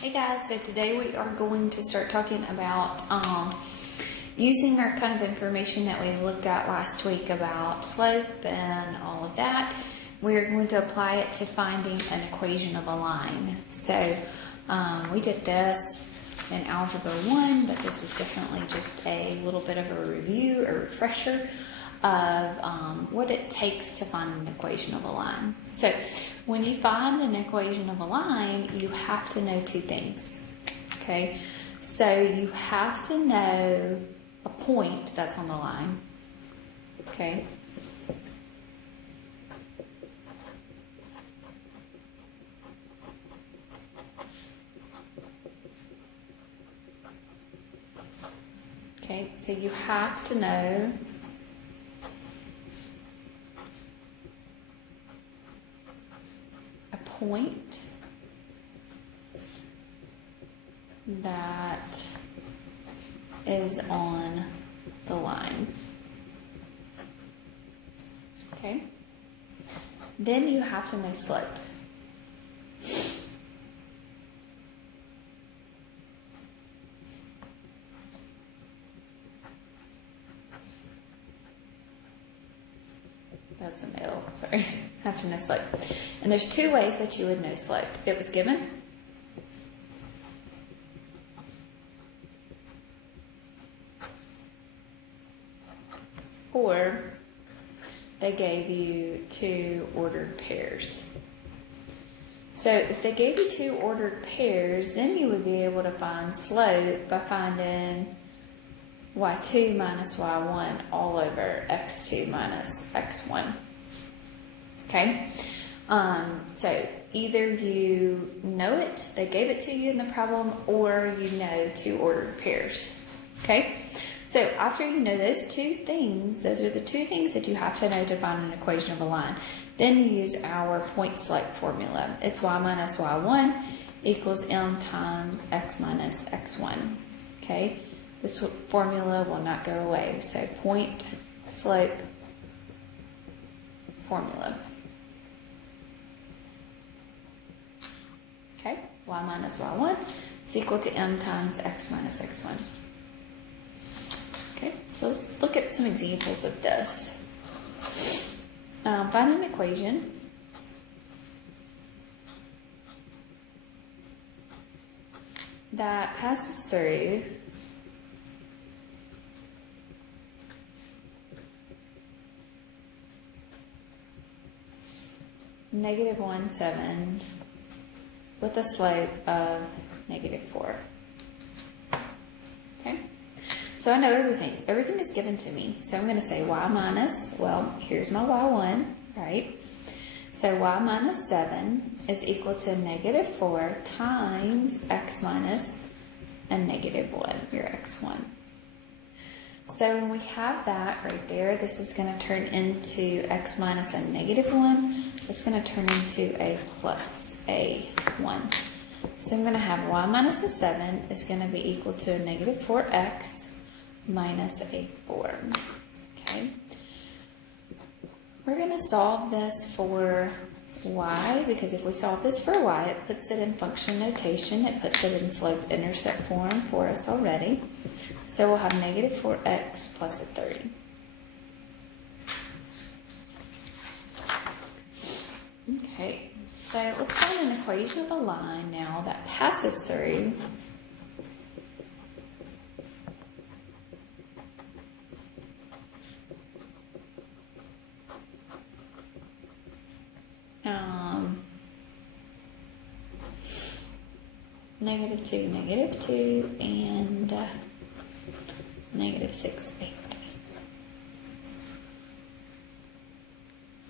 Hey guys, so today we are going to start talking about using our kind of information that we looked at last week about slope and all of that. We're going to apply it to finding an equation of a line. So we did this in Algebra 1, but this is definitely just a little bit of a review, a refresher of what it takes to find an equation of a line. So when you find an equation of a line, you have to know two things, okay? So you have to know a point that's on the line, okay? Okay, so you have to know point that is on the line. Okay? Then you have to know slope. That's an L, sorry. Have to know slope. And there's two ways that you would know slope. It was given. Or they gave you two ordered pairs. So if they gave you two ordered pairs, then you would be able to find slope by finding y2 minus y1 all over x2 minus x1. Okay? So either you know it, they gave it to you in the problem, or you know two ordered pairs. Okay? So after you know those two things, those are the two things that you have to know to find an equation of a line. Then you use our point slope formula. It's y minus y1 equals m times x minus x1. Okay? This formula will not go away. So point slope formula. Okay, y minus y1 is equal to m times x minus x1. Okay, so let's look at some examples of this. Find an equation that passes through -1, 7 with a slope of -4. Okay, so I know everything. Everything is given to me. So I'm going to say y minus, well, here's my y1, right? So y minus 7 is equal to -4 times x minus a -1, your x1. So when we have that right there, this is going to turn into x minus a -1. It's going to turn into a plus a1. So I'm going to have y minus a 7 is going to be equal to a -4x minus a 4. Okay. We're going to solve this for y, because if we solve this for y, it puts it in function notation. It puts it in slope-intercept form for us already. So we'll have -4x plus a 30. Okay, so let's find an equation of a line now that passes through -2, -2, and -6, 8.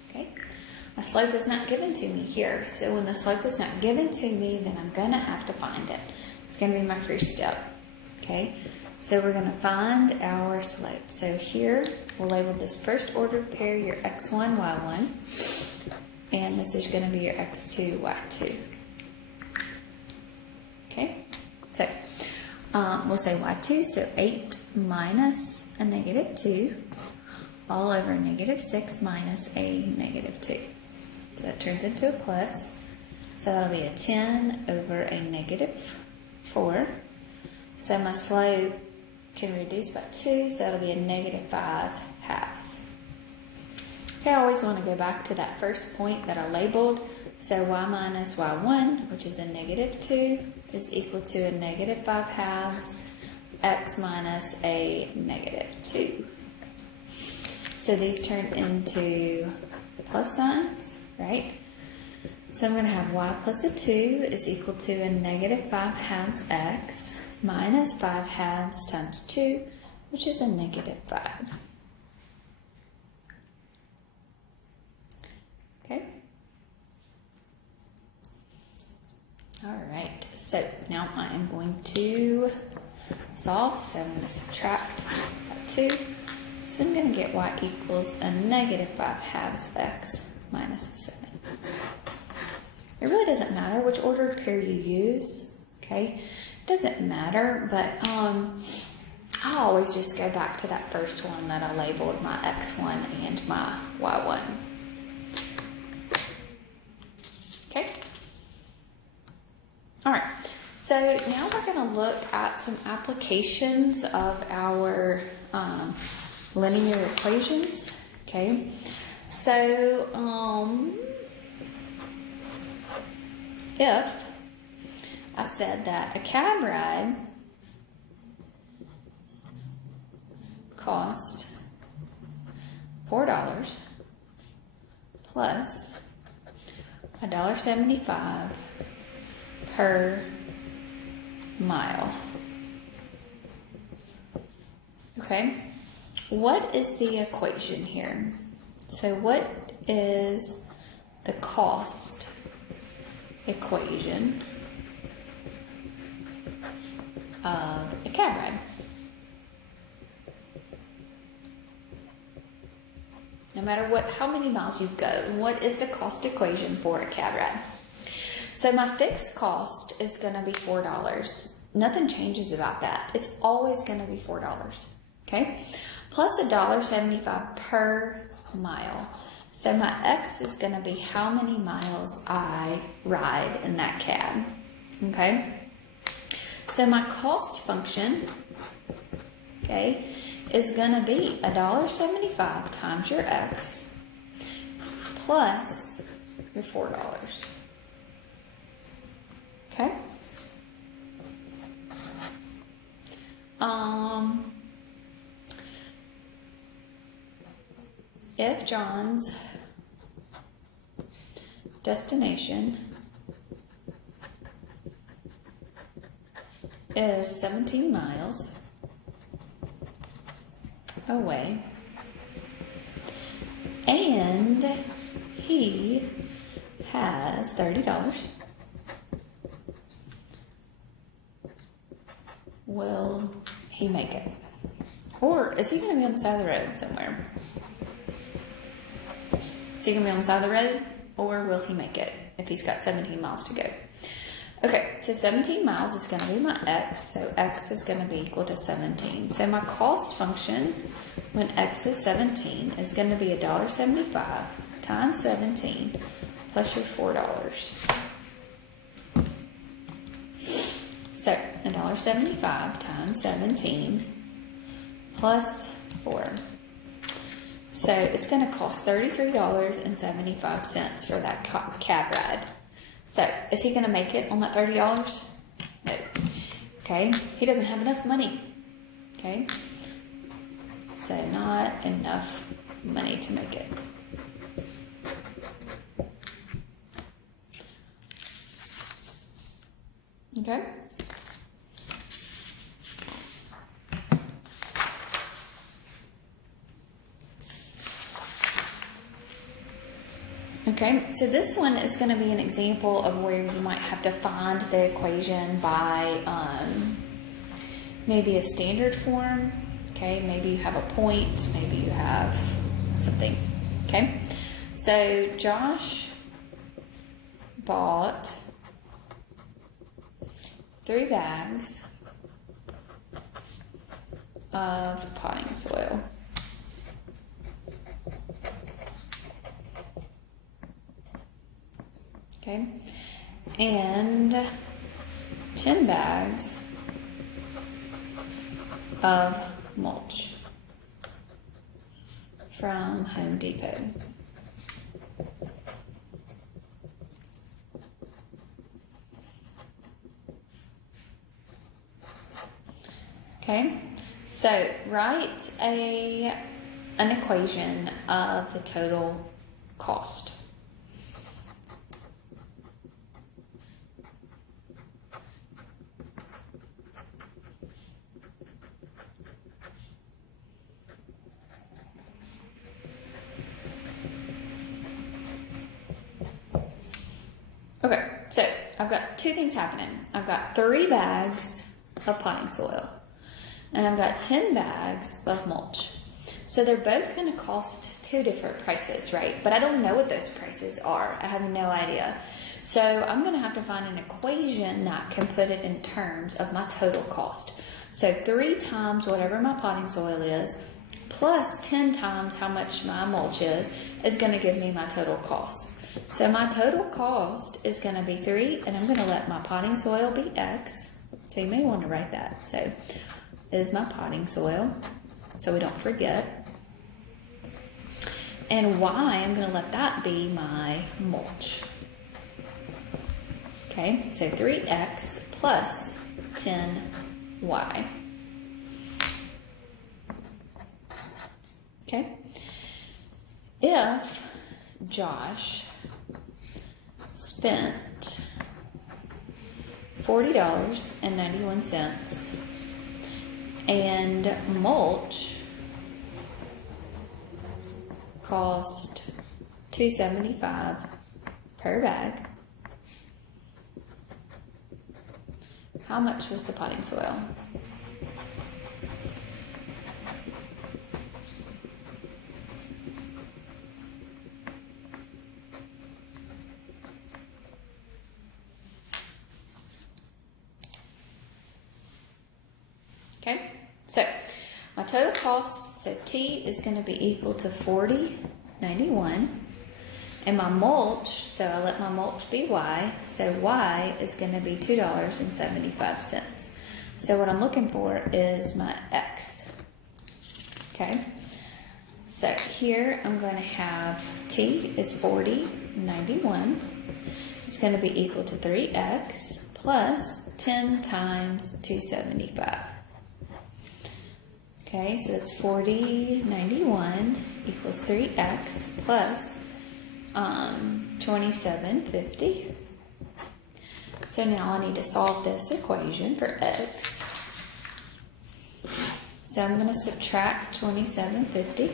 Okay, my slope is not given to me here. So when the slope is not given to me, then I'm going to have to find it. It's going to be my first step. Okay, so we're going to find our slope. So here, we'll label this first ordered pair your x1, y1. And this is going to be your x2, y2. Okay, so we'll say y2, so 8 minus a -2 all over -6 minus a -2. So that turns into a plus. So that'll be a 10 over a negative 4. So my slope can reduce by 2, so that'll be a negative 5 halves. Okay, I always want to go back to that first point that I labeled. So y minus y1, which is a negative 2, is equal to a negative 5 halves, x minus a negative 2. So these turn into plus signs, right? So I'm going to have y plus a 2 is equal to a negative 5 halves x minus 5 halves times 2, which is a negative 5. Okay? All right, so now I am going to solve. So I'm going to subtract that 2. So I'm going to get y equals a negative 5 halves x minus a 7. It really doesn't matter which ordered pair you use, okay? It doesn't matter, but I always just go back to that first one that I labeled my x1 and my y1. Okay? All right, so now we're going to look at some applications of our linear equations, okay? So, if I said that a cab ride cost $4 plus $1.75 per mile. Okay, what is the equation here? So what is the cost equation of a cab ride? No matter how many miles you go, what is the cost equation for a cab ride? So my fixed cost is going to be $4. Nothing changes about that. It's always going to be $4. Okay? Plus $1.75 per mile. So my x is going to be how many miles I ride in that cab. Okay? So my cost function, okay, is going to be $1.75 times your x plus your $4. Okay? If John's destination is 17 miles away and he has $30, will he make it? Or is he going to be on the side of the road somewhere? Is he going to be on the side of the road, or will he make it if he's got 17 miles to go? Okay, so 17 miles is going to be my x, so x is going to be equal to 17. So my cost function when x is 17 is going to be $1.75 times 17 plus your $4. So $1.75 times 17 plus 4. So it's going to cost $33.75 for that cab ride. So is he going to make it on that $30? No. Okay, he doesn't have enough money. Okay, so not enough money to make it. Okay. Okay, so this one is going to be an example of where you might have to find the equation by maybe a standard form. Okay, maybe you have a point, maybe you have something. Okay, so Josh bought 3 bags of potting soil. Okay, and 10 bags of mulch from Home Depot. Okay, so write an equation of the total cost. Okay, so I've got two things happening. I've got 3 bags of potting soil, and I've got 10 bags of mulch. So they're both going to cost 2 different prices, right? But I don't know what those prices are. I have no idea. So I'm going to have to find an equation that can put it in terms of my total cost. So 3 times whatever my potting soil is, plus 10 times how much my mulch is going to give me my total cost. So my total cost is going to be 3, and I'm going to let my potting soil be X. So you may want to write that. So is my potting soil, so we don't forget. And Y, I'm going to let that be my mulch. Okay, so 3X plus 10Y. Okay, if Josh spent $40.91 and mulch cost $2.75 per bag, how much was the potting soil? Okay, so my total cost, so T is going to be equal to $40.91, and my mulch, so I let my mulch be Y, so Y is going to be $2.75. So what I'm looking for is my X. Okay, so here I'm going to have T is $40.91. It's going to be equal to 3X plus 10 times $2.75. Okay, so that's $40.91 equals 3X plus $27.50. So now I need to solve this equation for X. So I'm going to subtract $27.50.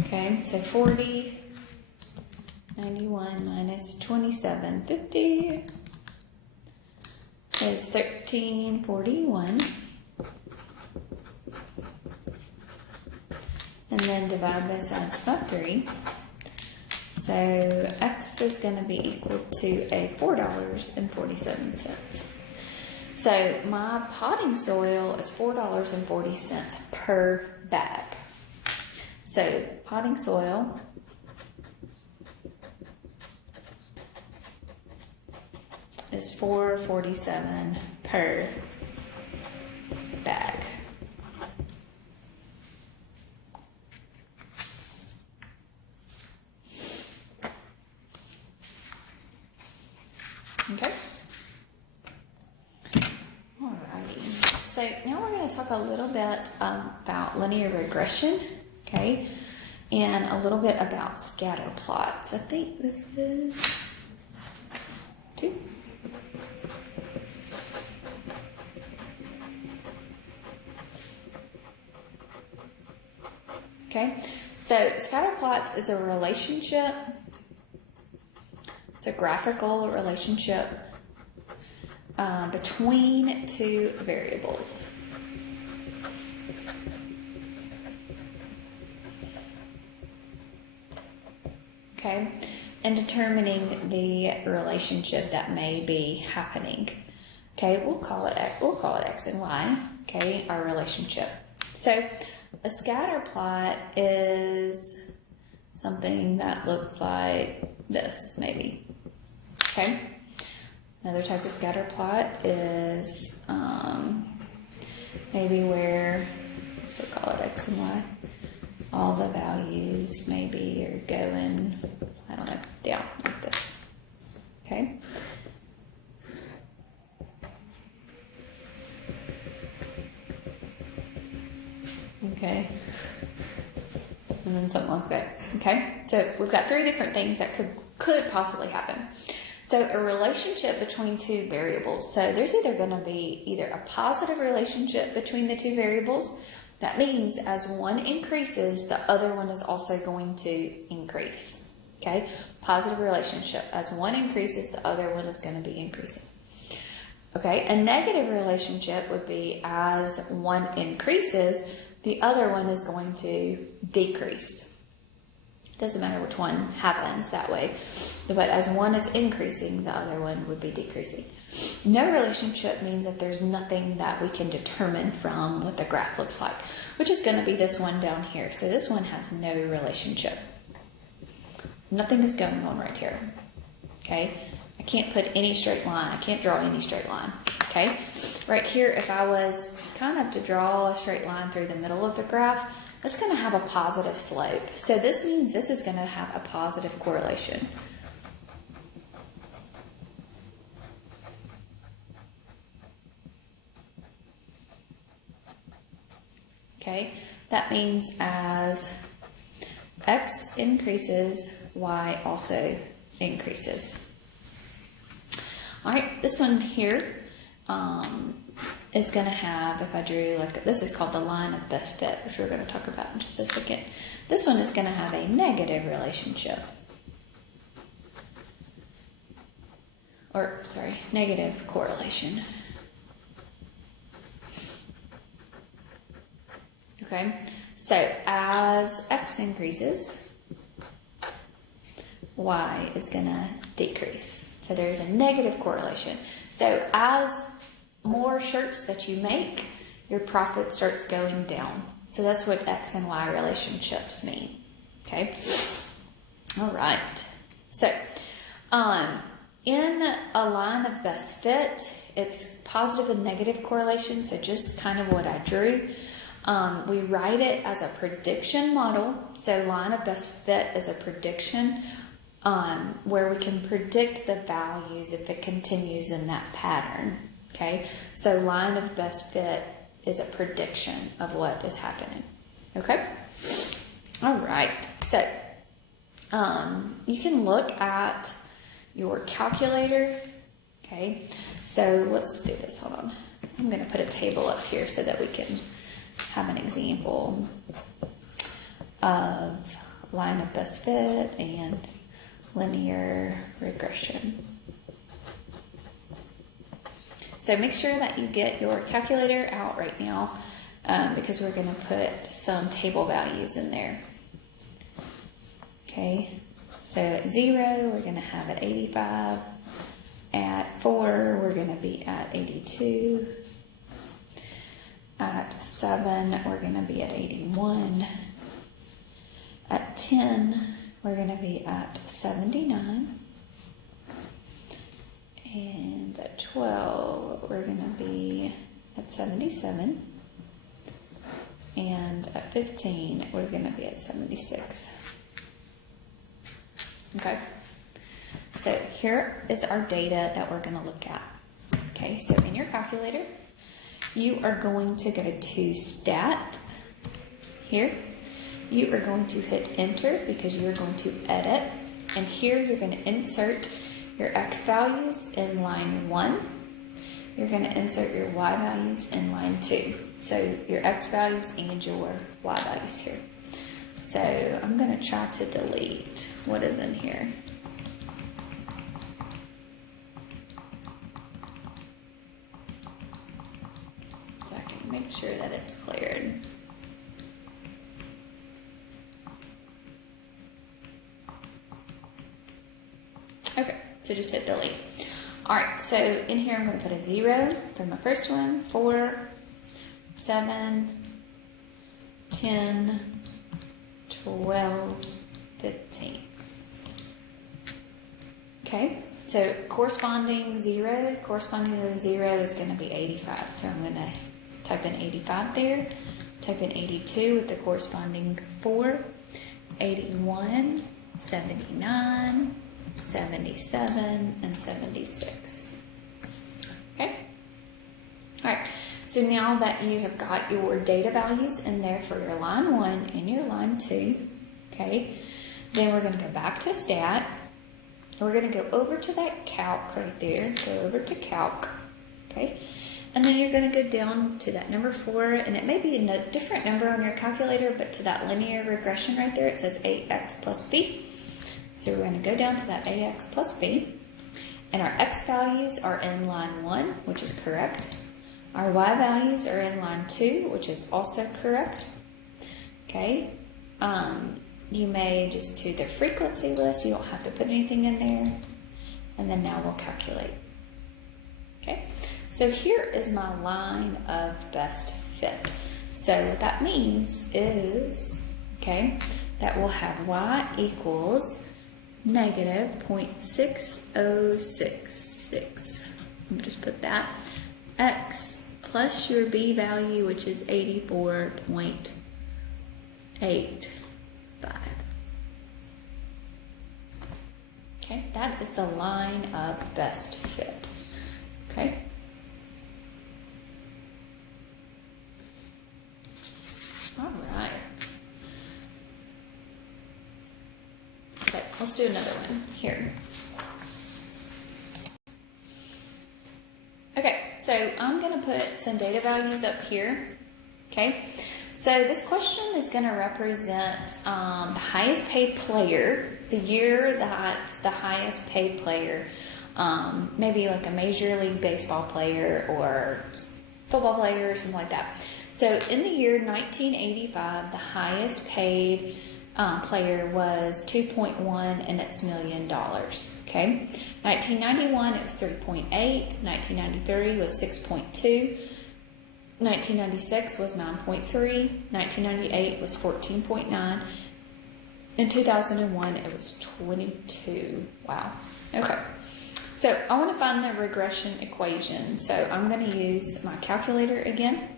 Okay, so $40.91 minus $27.50 is $13.41, and then divide both sides by 3. So X is going to be equal to $4.47. So my potting soil is $4.40 per bag. So potting soil is $4.47 per bag. Okay. Alrighty. So now we're going to talk a little bit about linear regression, okay, and a little bit about scatter plots. I think this is 2. Okay, so scatter plots is a relationship. It's a graphical relationship between 2 variables. Okay, and determining the relationship that may be happening. Okay, we'll call it X and Y. Okay, our relationship. So a scatter plot is something that looks like this, maybe. Okay? Another type of scatter plot is maybe where, let's still call it X and Y, all the values maybe are going, I don't know, down like this. Okay? Okay. And then something like that. Okay? So we've got three different things that could possibly happen. So a relationship between two variables. So there's either going to be either a positive relationship between the two variables. That means as one increases, the other one is also going to increase. Okay? Positive relationship. As one increases, the other one is going to be increasing. Okay? A negative relationship would be as one increases, the other one is going to decrease. Doesn't matter which one happens that way. But as one is increasing, the other one would be decreasing. No relationship means that there's nothing that we can determine from what the graph looks like, which is going to be this one down here. So this one has no relationship. Nothing is going on right here. Okay? I can't put any straight line. I can't draw any straight line. Okay? Right here, if I was kind of to draw a straight line through the middle of the graph, it's going to have a positive slope. So this means this is going to have a positive correlation. Okay? That means as X increases, Y also increases. All right, this one here is going to have, if I drew like this is called the line of best fit, which we're going to talk about in just a second. This one is going to have a negative relationship. Or, sorry, negative correlation. Okay, so as X increases, Y is going to decrease. So there's a negative correlation. So as more shirts that you make, your profit starts going down. So that's what X and Y relationships mean. Okay? All right. So, in a line of best fit, it's positive and negative correlation. So just kind of what I drew. We write it as a prediction model. So line of best fit is a prediction where we can predict the values if it continues in that pattern. Okay, so line of best fit is a prediction of what is happening. Okay, all right. So you can look at your calculator. Okay, so let's do this. Hold on. I'm going to put a table up here so that we can have an example of line of best fit and linear regression. So make sure that you get your calculator out right now because we're going to put some table values in there. Okay, so at 0, we're going to have at 85. At 4, we're going to be at 82. At 7, we're going to be at 81. At 10, we're going to be at 79. And at 12, we're going to be at 77. And at 15, we're going to be at 76. Okay. So here is our data that we're going to look at. Okay, so in your calculator, you are going to go to Stat here. You are going to hit Enter because you're going to edit. And here you're going to insert your X values in line 1. You're going to insert your Y values in line 2. So your X values and your Y values here. So I'm going to try to delete what is in here. So I can make sure that it's cleared. Okay, so just hit delete. Alright, so in here I'm going to put a 0 for my first one, 4, 7, 10, 12, 15. Okay, so corresponding to the 0 is going to be 85. So I'm going to type in 85 there, type in 82 with the corresponding 4, 81, 79, 77, and 76. Okay? Alright, so now that you have got your data values in there for your line 1 and your line 2, okay, then we're going to go back to stat. We're going to go over to that calc right there, go over to calc, okay, and then you're going to go down to that number 4, and it may be a different number on your calculator, but to that linear regression right there, it says ax plus b. So we're going to go down to that ax plus b, and our x values are in line 1, which is correct. Our y values are in line 2, which is also correct. Okay. You may just do the frequency list. You don't have to put anything in there. And then now we'll calculate. Okay. So here is my line of best fit. So what that means is, okay, that we'll have y equals negative 0.6066. Let me just put that. X plus your b value, which is 84.85. Okay, that is the line of best fit. Okay. All right. Okay, let's do another one here. Okay, so I'm going to put some data values up here. Okay, so this question is going to represent the highest paid player, the year that the highest paid player, maybe like a Major League Baseball player or football player or something like that. So in the year 1985, the highest paid player was 2.1 and it's $1 million. Okay, 1991 it was 3.8, 1993 was 6.2, 1996 was 9.3, 1998 was 14.9, in 2001 it was 22. Wow. Okay, so I want to find the regression equation. So I'm going to use my calculator again.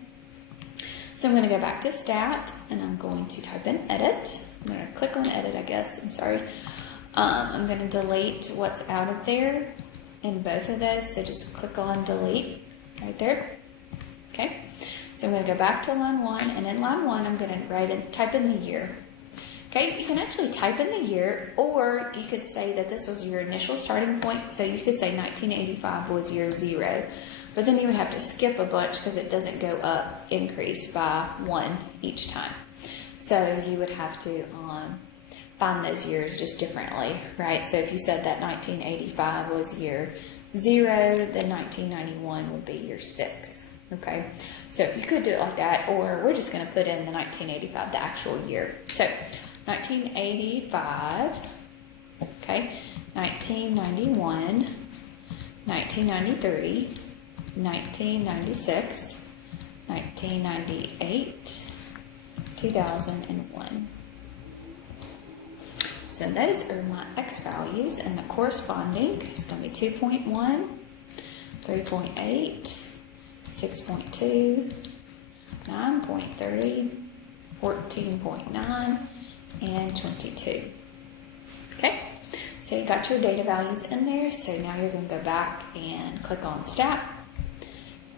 So I'm going to go back to stat and I'm going to type in edit. I'm going to click on edit, I guess. I'm sorry. I'm going to delete what's out of there in both of those. So just click on delete right there. Okay. So I'm going to go back to line 1, and in line 1 I'm going to type in the year. Okay, you can actually type in the year, or you could say that this was your initial starting point. So you could say 1985 was year 0, but then you would have to skip a bunch because it doesn't go up, increase by 1 each time. So you would have to find those years just differently, right? So if you said that 1985 was year 0, then 1991 would be year 6. Okay, so you could do it like that, or we're just going to put in the 1985, the actual year. So 1985, okay, 1991, 1993, 1996, 1998, 2001. So those are my x values, and the corresponding is going to be 2.1, 3.8, 6.2, 9.3, 14.9, and 22. Okay, so you got your data values in there. So now you're going to go back and click on stat,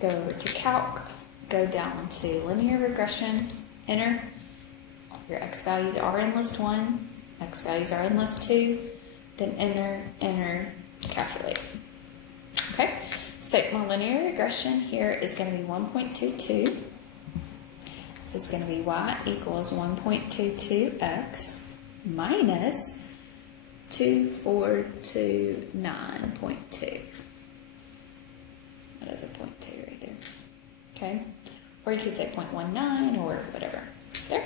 go over to calc, go down to linear regression, enter. Your x values are in list 1, x values are in list 2, then enter, calculate. Okay. So my linear regression here is going to be 1.22. So it's going to be y equals 1.22x minus 2429.2. That is a 0.2 right there. Okay. Or you could say 0.19 or whatever. There.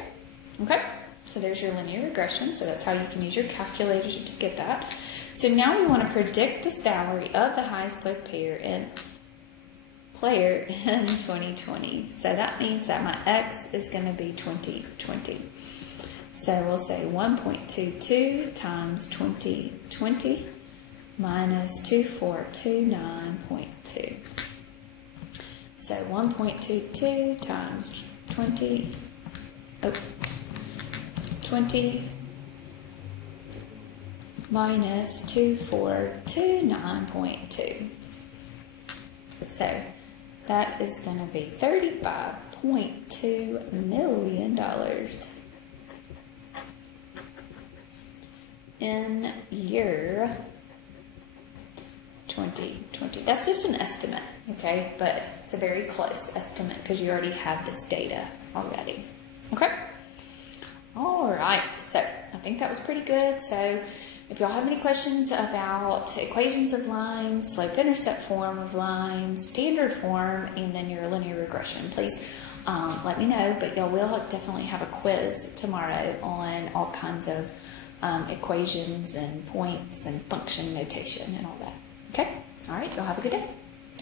Okay. So there's your linear regression. So that's how you can use your calculator to get that. So now we want to predict the salary of the highest paid player in 2020. So that means that my x is going to be 2020. So we'll say 1.22 times 2020 minus 2429.2. So 1.22 times 20 minus 2429.2. So that is going to be $35.2 million in year 2020. That's just an estimate, okay? But it's a very close estimate because you already have this data already, okay? All right, so I think that was pretty good. So if y'all have any questions about equations of lines, slope-intercept form of lines, standard form, and then your linear regression, please let me know. But y'all will definitely have a quiz tomorrow on all kinds of equations and points and function notation and all that. Okay? All right, y'all have a good day.